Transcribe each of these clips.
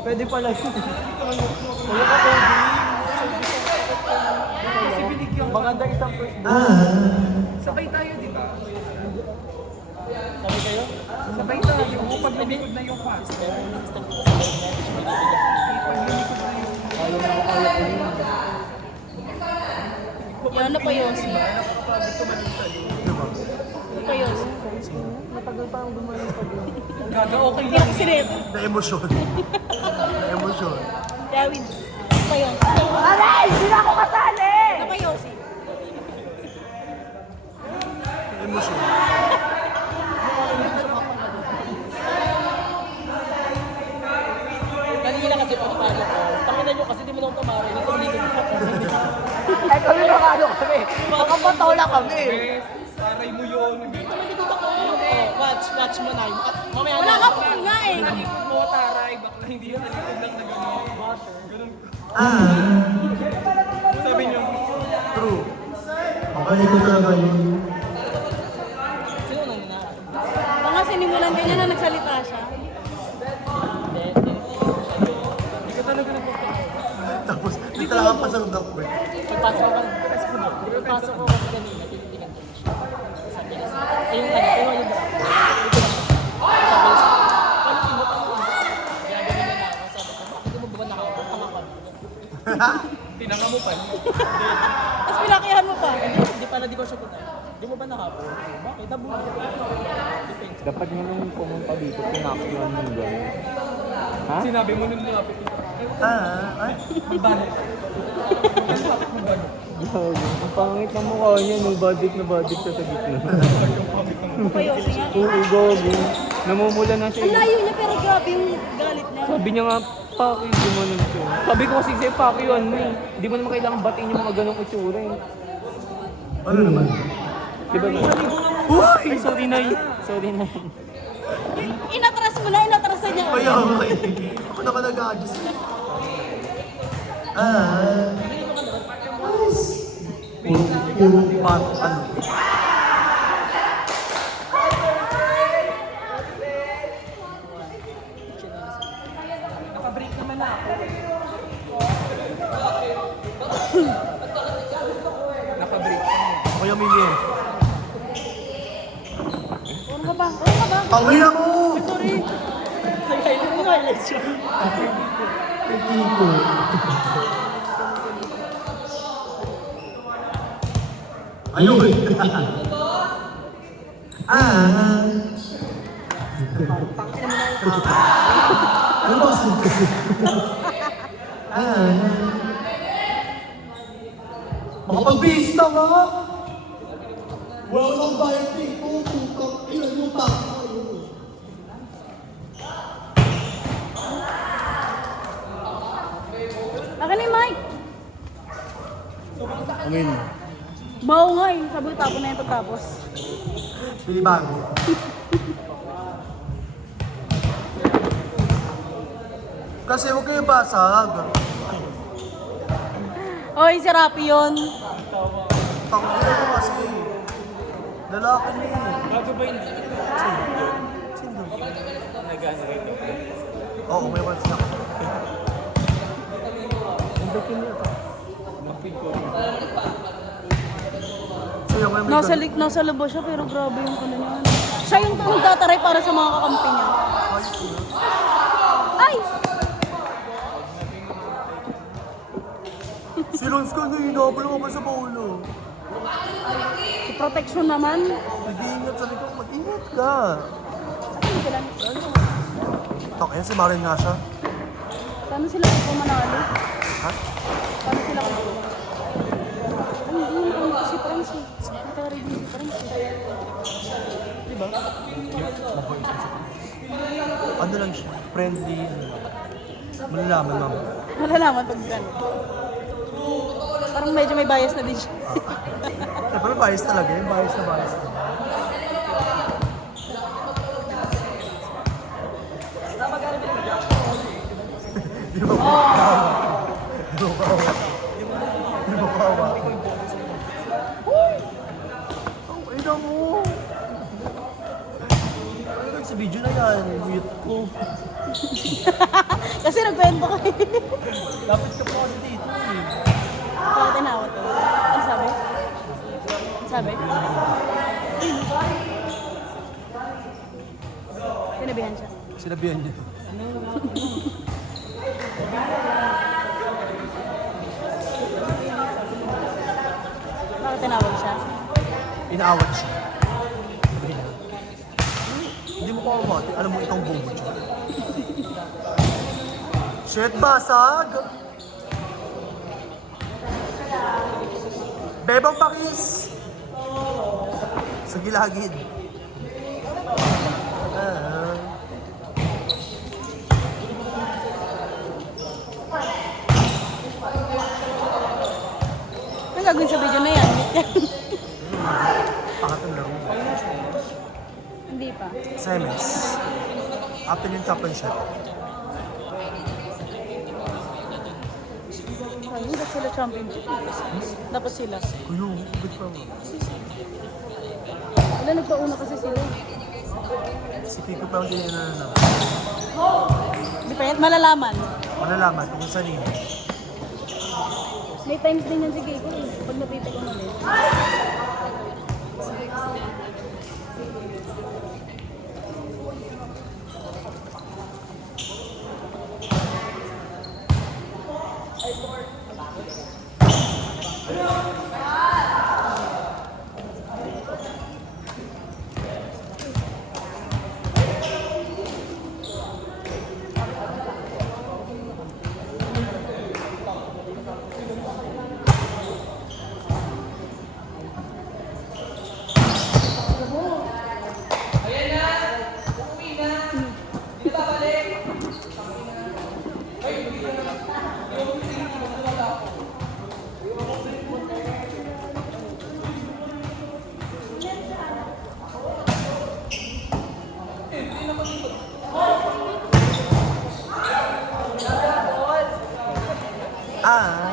Pwede pala yun. Wala ka pwede. Kasi binigyan ko. Maganda isang first ball. Sabay tayo, di ba? Sabi kayo? Sabay tayo. Pag lumikod na yung pass. Pag lumikod na yung Ayaw na ako kaya ko yun. Yan, ano pa yun? Sabi ko mali sa'yo. Ano pa yun? Matagal pa ang gumaling pa din. Gaga, okay Kaya lang. kasi rito. Na-emosyon. Na-emosyon. Gawin. Ano pa yun? Aray! Hindi na ako kasali! Ano pa yun? Na-emosyon. Kanina kasi pagpano ko. Tanginan nyo kasi di mo na akong pamari. Nagtulinig ko. Ay, kami na ano kami. Baka patola kami. Yes, taray mo yun. Watch mo na. Mamaya Wala na. ka po nga eh. Nalikod mo, taray. Bakla hindi yung nalikod lang na gano'n. Ganun. Sabi niyo, True. Makalikot talaga yun. Sino nang na? Baka sinimulan ganyan na nagsalita siya. hindi ka talaga nagpapalala. Tapos, di talaga pasang ako eh. Pagpasok ko Pagpasok ko kasi kanina. Tinitingnan ko siya. Sabi niya, ayun ka na. Ayun yung drop. Sabi niya, paano mo pa ako? Kaya ganun na ako. Sabi ko, bakit di mo ba nakakapag? Tanga ka. Tinanga mo pa. Tapos pinakihan mo pa. Hindi pala di ko siya punay. Di mo ba nakapag? Bakit? Nabuhay. Depende. Dapat nga nung pumunta dito, pinakyan mo gano'n. Ha? Sinabi mo nung lumapit ito. Ay. Magbalik. Gago. Ang pangit ng mukha niya, no? Badik na badik siya sa gitna. Ano pa yun? Sige. Oo, gago. Namumula na siya. Ang layo niya pero grabe yung galit niya. Sabi niya nga, Paki, gumanon siya. Sabi ko kasi sa'yo, Paki yun, eh. Di mo naman kailangan batiin yung mga ganong itsura, eh. Ano naman? Di ba na? Ay, sorry, Nay. Sorry, Nay. Inatras mo na, inatrasan niya. Kaya okay. Ako naman nag-adjust. Puro pat, ano. Nakabreak naman na ako. Nakabreak ka na. Kuya Miguel. Ano ka ba? Ano ka ba? Away na mo! Sorry. Nag-highlight mo highlights yun. Iko. Ayun. Ano ba kasi? Makapagbihis na nga! Wala lang bayad dito. Putang ilan yung tao. Akin ni Mike. Amin. Bawo nga eh. Sabi ko tapon na yung pagtapos. Pilibago. Kasi huwag kayo basag. Oy, si Rapi yun. Tangina mo kasi. Lalaki mo eh. Bago ba yun? Sino? Oo, may words na. So yung may Nasa labas siya pero grabe yung ano niya. Siya yung nagtataray para sa mga kakampi niya. Ay! Si Lons ko na hinabol mo pa sa paulo. Si protection naman. Mag-iingat sa likod. Mag-ingat ka. Ano sila? Ayan si Marin nga siya. Paano sila kung manalo? Ha? Paano sila kung Ay, hindi mo si Francis. Natarig mo si Francis. Diba? Ano lang siya? Friendly. Malalaman ma'am. Malalaman pag gano'n. Parang medyo may bias na din siya. Pero bias talaga yun. Bias na bias. Di ba po? Di ba po? Di ba po? Ang ina mo! Ano sa video na yan? Mute ko. Kasi Sinabihan niya. Bakit tinawag siya? Inaawat siya. Sabi niya, hindi mo ko mamati. Alam mo, itong bobo siya. Shit, basag! Bebang pakis! Sa gilagid. Ah. Ang gagawin sa video na yan? Pangatang laro. Hindi pa. Semis. Afternoon championship. Ay, dapat sila championship. Dapat sila. Kuyo, good pa mo. Wala, nagpauna kasi sila. Si Kiko pa yung dininanan na. Depende, malalaman. Malalaman kung saan yun. May times din yan si Keiko eh. Pag napitik ko ulit. Ah.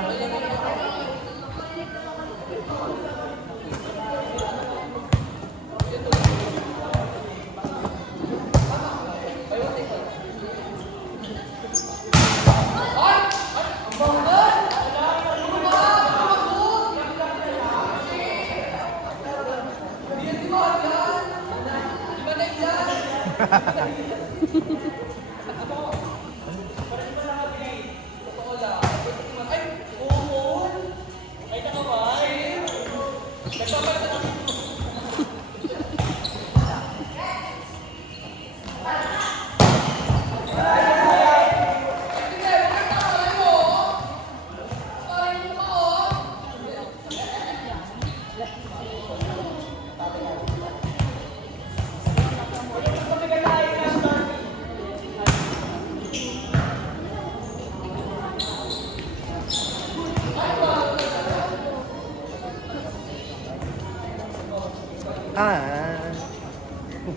Ah.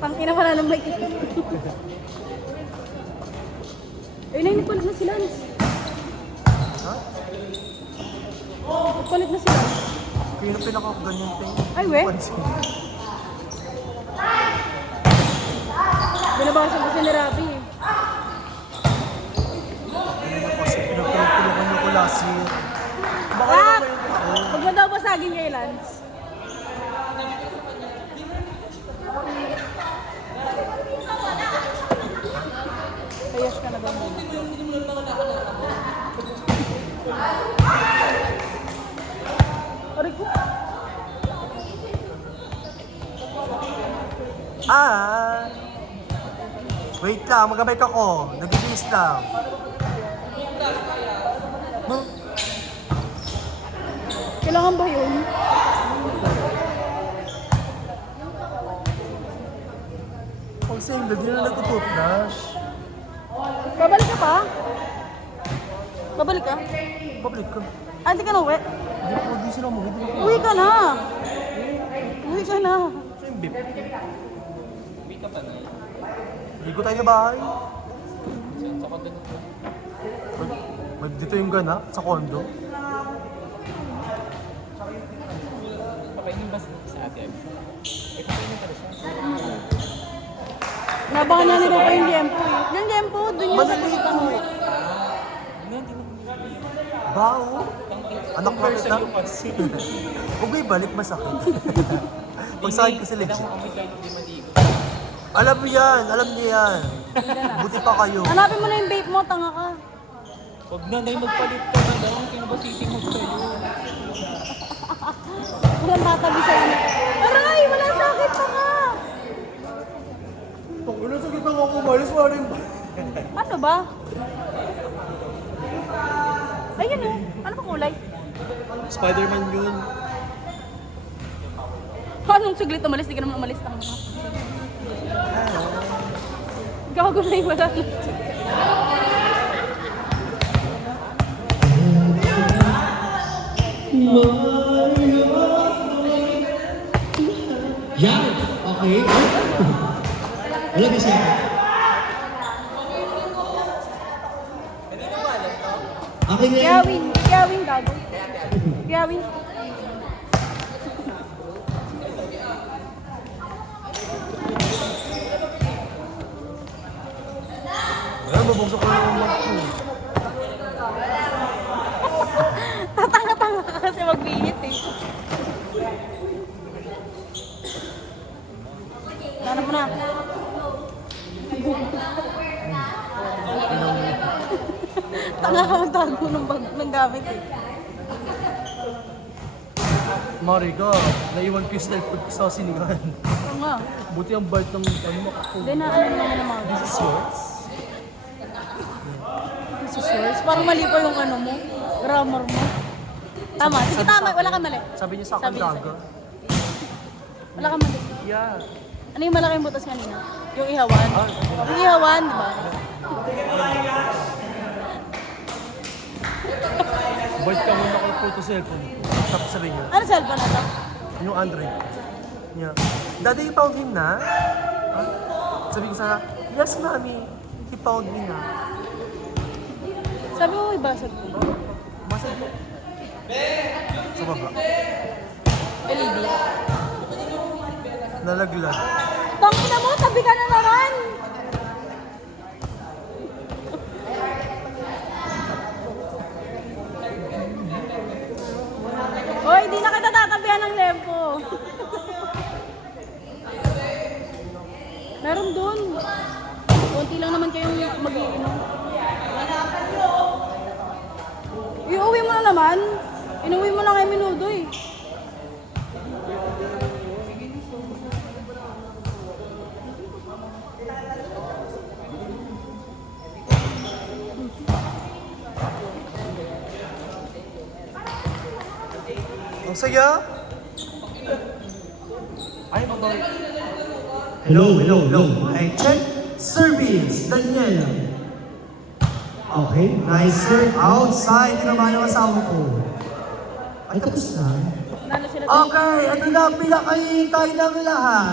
Pangina pala ng mic. Ayun na, nagpalit na sila. Ha? Nagpalit na sila. Kaya yung pinaka-ganyan thing. Ay, we. Binabawasan kasi ni Rabi eh. Kasi pinagpilihan niyo ko last year. Baka Ah! naman yun. Huwag mo daw basagin kay Lance. Kayas ka na ba muna? Aray ko. Ah! Wait lang, magabay ka ko. Nag-i-bis lang. Huh? Kailangan ba yun? Pag same blood, yun na nag-toothbrush. Babalik ka pa? Babalik ka? Public ka. Ah, hindi ka na uwi? Hindi sila mo. Uwi ka na! Uwi ka na! Same beep. Hindi ko tayo na bahay. May dito yung gana sa condo. Papainin ba sa ate? Eh, papainin pala siya. Nabahan niya nila pa yung liempo eh. Yung liempo, dun yung sa Maliliit pulitan mo. mo. Bao. Anak mo kita. Huwag mo ibalik, masakit. Pag sa akin kasi legit. Alam mo yan, alam niya yan. Buti pa kayo. Hanapin mo na yung vape mo, tanga ka. Huwag na, Nay, magpalit ka na lang. Sino ba sisimog sa'yo? Walang tatabi sa'yo. Aray, wala sakit pa nga. Ano sa kita ako umalis, warin ba? Ano ba? Ayun oh. Ano pa kulay? Spider-Man yun. Anong saglit umalis? Di ka naman umalis. Tanga ka. Gago na yung wala. Yan! Okay. Wala ba siya? Okay nga. Kaya win. Kaya win, gago. Kaya win. Ayan, mabugso ko yung mag ko. Tatanga-tanga ka kasi magbihit eh. Hanap mo na. Tanga ka magtago ng gamit eh. Mari ka, naiwan ko yung style food ko sa sinigan. Oo nga. Buti ang bite ng ano makako. Hindi na ano naman ng mga This is yours? This is yours. Parang mali pa yung ano mo. Grammar mo. Tama. Sige, tama. Wala kang mali. Sabi niya sa akin, Sabi niya daga. Wala kang mali. Yeah. Ano yung malaking butas kanina? Yung ihawan? Yung ihawan, di ba? Bite ka muna kay photo cellphone. Tapos sabi niya, Ano cellphone na to? yung Android. Yeah. Daddy, you found him na? Huh? Sabi ko sana, yes, mami. He found me na. Sabi mo may basag ko. Masag mo. Sa baba. LED. Nalaglag. Tangina mo, tabi ka na naman! Hoy, di na kita tatabihan ng lempo. Meron dun. Konti lang naman kayong mag-iinom. Iuwi mo na naman. Inuwi mo lang kay Minudo eh. Ang saya. Ay, mabay. Hello, hello, hello. Ay, check. Service. Daniel. Okay, nice sir. Outside. Tinamaan yung asawa ko. Ay, tapos na. Nalo sila. Okay, ito na pinakahihintay ng lahat.